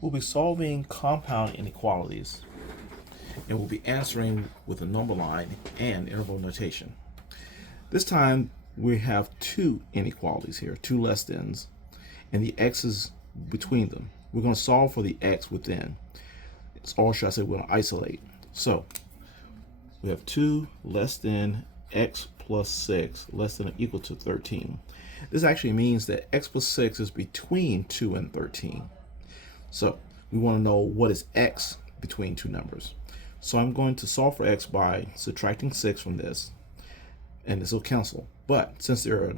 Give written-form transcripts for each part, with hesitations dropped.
We'll be solving compound inequalities, and we'll be answering with a number line and interval notation. This time we have two inequalities here, two less thans, and the x's between them. We're going to solve for the x within. Or should I say we're going to isolate. So we have 2 less than x plus 6 less than or equal to 13. This actually means that x plus 6 is between 2 and 13. So we want to know what is x between two numbers. So I'm going to solve for x by subtracting 6 from this, and this will cancel. But since there are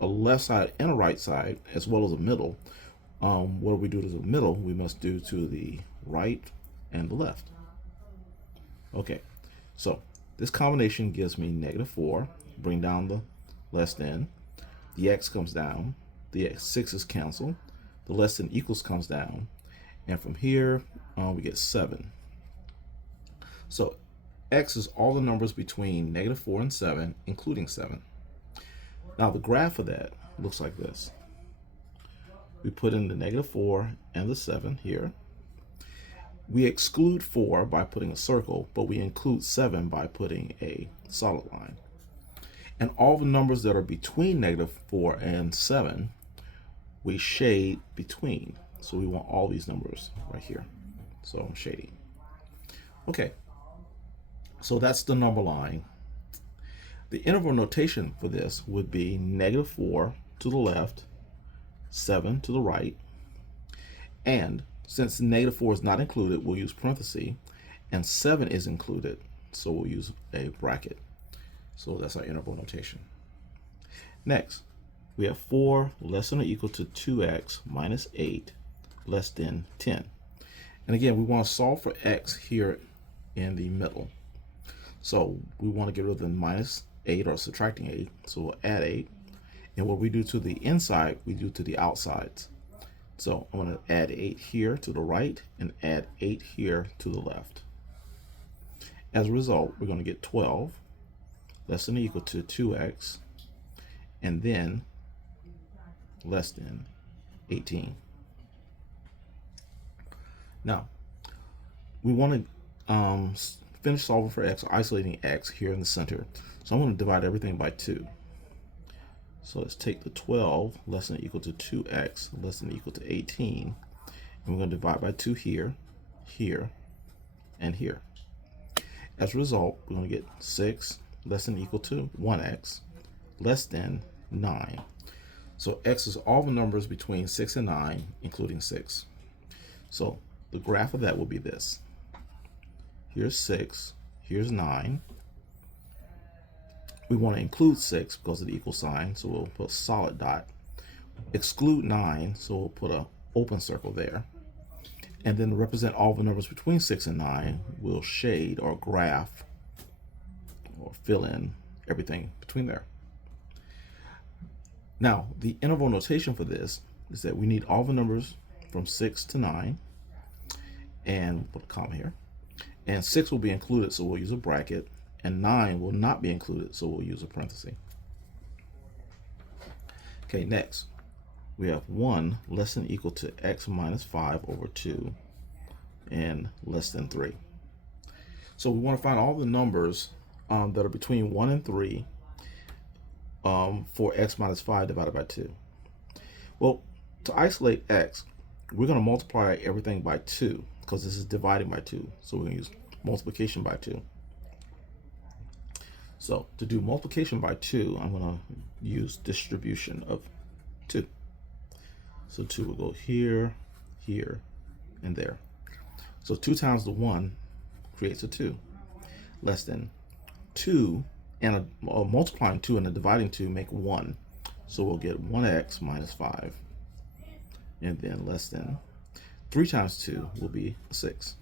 a left side and a right side, as well as a middle, what do we do to the middle? We must do to the right and the left. Okay, so this combination gives me -4. Bring down the less than. The x comes down. The sixes cancel. The less than equals comes down. And from here, we get 7. So x is all the numbers between -4 and 7, including 7. Now the graph of that looks like this. We put in the -4 and the 7 here. We exclude 4 by putting a circle, but we include 7 by putting a solid line. And all the numbers that are between -4 and 7, we shade between. So we want all these numbers right here. So I'm shading. Okay, so that's the number line. The interval notation for this would be -4 to the left, 7 to the right, and since -4 is not included, we'll use parentheses, and 7 is included, so we'll use a bracket. So that's our interval notation. Next, we have 4 less than or equal to 2x minus 8 less than 10. And again, we want to solve for x here in the middle. So we want to get rid of the -8 or subtracting 8, so we'll add 8. And what we do to the inside, we do to the outsides. So I'm going to add 8 here to the right and add 8 here to the left. As a result, we're going to get 12 less than or equal to 2x and then less than 18. Now, we want to finish solving for x, or isolating x here in the center. So I'm going to divide everything by 2. So let's take the 12 less than or equal to 2x less than or equal to 18, and we're going to divide by 2 here, here, and here. As a result, we're going to get 6 less than or equal to 1x less than 9. So x is all the numbers between 6 and 9, including 6. So the graph of that will be this. Here's 6, here's 9. We want to include 6 because of the equal sign, so we'll put a solid dot. Exclude 9, so we'll put an open circle there. And then to represent all the numbers between 6 and 9, we'll shade or graph or fill in everything between there. Now, the interval notation for this is that we need all the numbers from 6 to 9, and we'll put a comma here. And 6 will be included, so we'll use a bracket. And 9 will not be included, so we'll use a parenthesis. Okay, next, we have 1 less than or equal to x minus 5 over 2 and less than 3. So we want to find all the numbers that are between 1 and 3 for x minus 5 divided by 2. Well, to isolate x, we're going to multiply everything by 2 because this is dividing by 2. So we're going to use multiplication by 2. So to do multiplication by 2, I'm going to use distribution of 2. So 2 will go here, here, and there. So 2 times the 1 creates a 2. Less than 2 and multiplying 2 and a dividing 2 make 1. So we'll get 1x minus 5. And then less than 3 times 2 will be 6.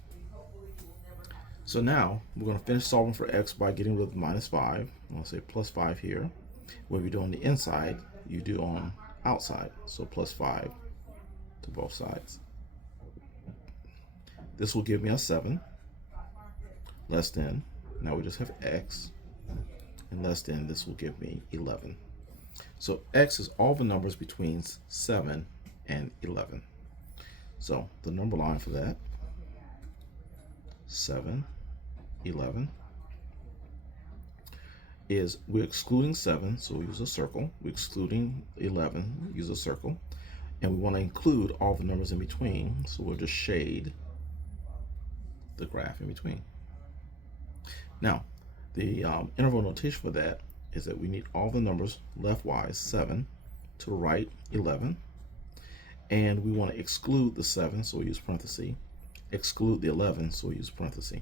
So now we're going to finish solving for x by getting rid of -5. I'm going to say plus 5 here. What we do on the inside, you do on outside. So plus 5 to both sides. This will give me a 7. Less than, now we just have x. And less than, this will give me 11. So x is all the numbers between 7 and 11. So the number line for that, 7, 11, is we're excluding 7, so we use a circle. We're excluding 11, use a circle. And we want to include all the numbers in between, so we'll just shade the graph in between. Now, the interval notation for that is that we need all the numbers leftwise, 7, to the right, 11. And we want to exclude the 7, so we use parentheses. Exclude the 11, so we use parentheses.